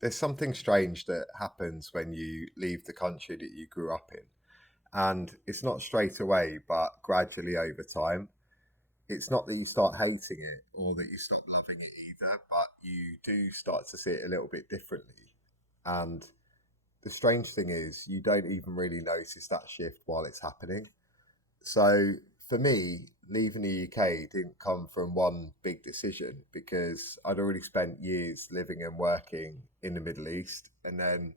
there's something strange that happens when you leave the country that you grew up in. And it's not straight away, but gradually over time. It's not that you start hating it or that you stop loving it either, but you do start to see it a little bit differently. And the strange thing is, you don't even really notice that shift while it's happening. So for me, leaving the UK didn't come from one big decision because I'd already spent years living and working in the Middle East. And then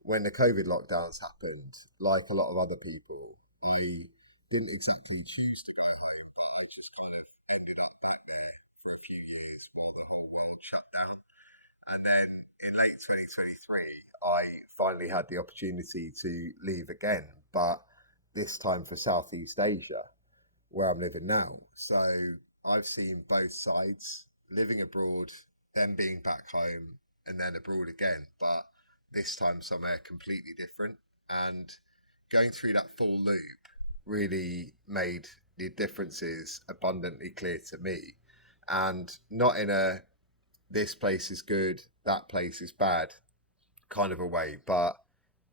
when the COVID lockdowns happened, like a lot of other people, I didn't exactly choose to go home. I just kind of ended up back there for a few years while the whole world shut down. And then in late 2023, I finally had the opportunity to leave again, but this time for Southeast Asia, where I'm living now. So I've seen both sides, living abroad, then being back home, and then abroad again, but this time somewhere completely different. And going through that full loop really made the differences abundantly clear to me. And not in a this place is good, that place is bad kind of a way, but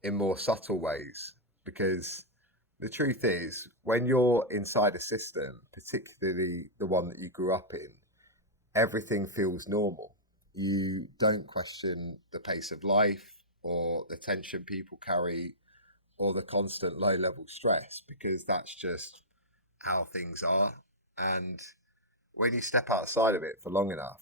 in more subtle ways. Because the truth is, when you're inside a system, particularly the one that you grew up in, everything feels normal. You don't question the pace of life or the tension people carry or the constant low level stress because that's just how things are. And when you step outside of it for long enough,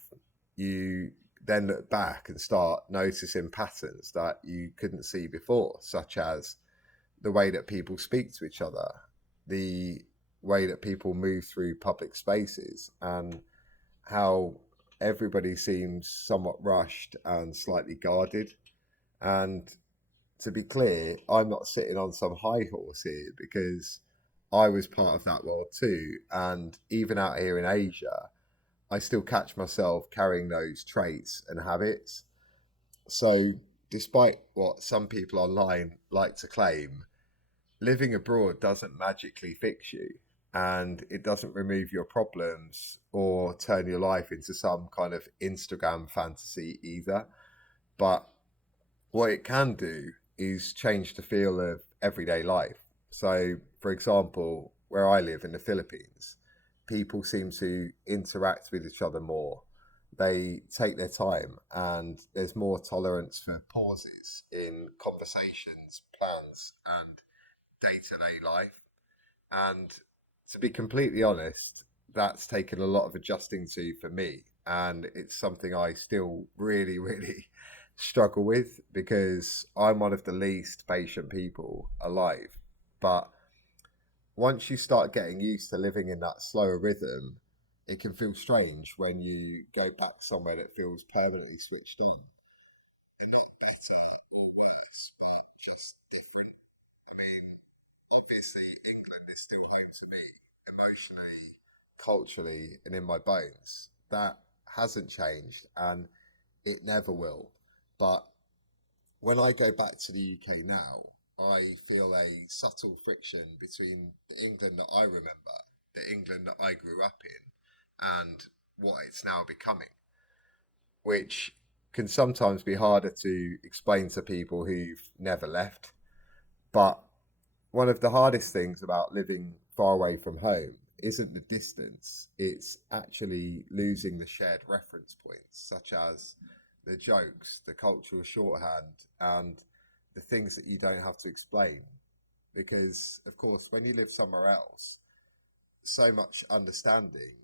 you then look back and start noticing patterns that you couldn't see before, such as the way that people speak to each other, the way that people move through public spaces, and how everybody seems somewhat rushed and slightly guarded. And to be clear, I'm not sitting on some high horse here because I was part of that world too. And even out here in Asia, I still catch myself carrying those traits and habits. So, despite what some people online like to claim, living abroad doesn't magically fix you and it doesn't remove your problems or turn your life into some kind of Instagram fantasy either. But what it can do is change the feel of everyday life. So, for example, where I live in the Philippines, people seem to interact with each other more. They take their time, and there's more tolerance for pauses in conversations, plans, and day to day life. And to be completely honest, that's taken a lot of adjusting to for me. And it's something I still really, really struggle with because I'm one of the least patient people alive. But once you start getting used to living in that slower rhythm, it can feel strange when you go back somewhere that feels permanently switched on. And not better or worse, but just different. I mean, obviously, England is still home to me emotionally, culturally, and in my bones. That hasn't changed and it never will. But when I go back to the UK now, I feel a subtle friction between the England that I remember, the England that I grew up in, and what it's now becoming, which can sometimes be harder to explain to people who've never left. But one of the hardest things about living far away from home isn't the distance, it's actually losing the shared reference points, such as the jokes, the cultural shorthand, and the things that you don't have to explain. Because, of course, when you live somewhere else, so much understanding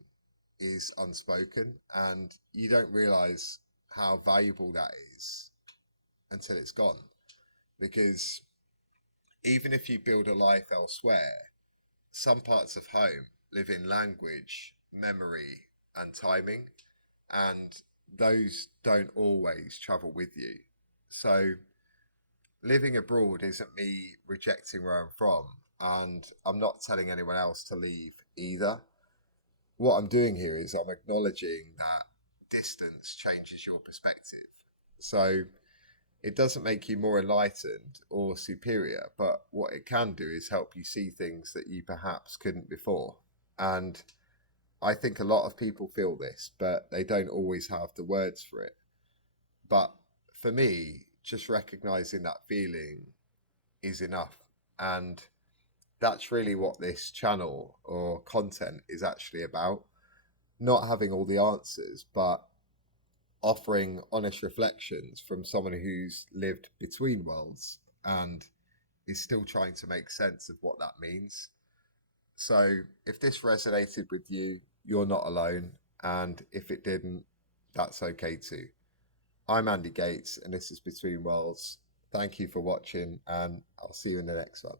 is unspoken, and you don't realize how valuable that is until it's gone. Because even if you build a life elsewhere, some parts of home live in language, memory, and timing, and those don't always travel with you. So, living abroad isn't me rejecting where I'm from, and I'm not telling anyone else to leave either. What I'm doing here is I'm acknowledging that distance changes your perspective. So, it doesn't make you more enlightened or superior, but what it can do is help you see things that you perhaps couldn't before. And I think a lot of people feel this, but they don't always have the words for it. But for me, just recognizing that feeling is enough. And that's really what this channel or content is actually about. Not having all the answers, but offering honest reflections from someone who's lived between worlds and is still trying to make sense of what that means. So if this resonated with you, you're not alone. And if it didn't, that's okay too. I'm Andy Gates, and this is Between Worlds. Thank you for watching, and I'll see you in the next one.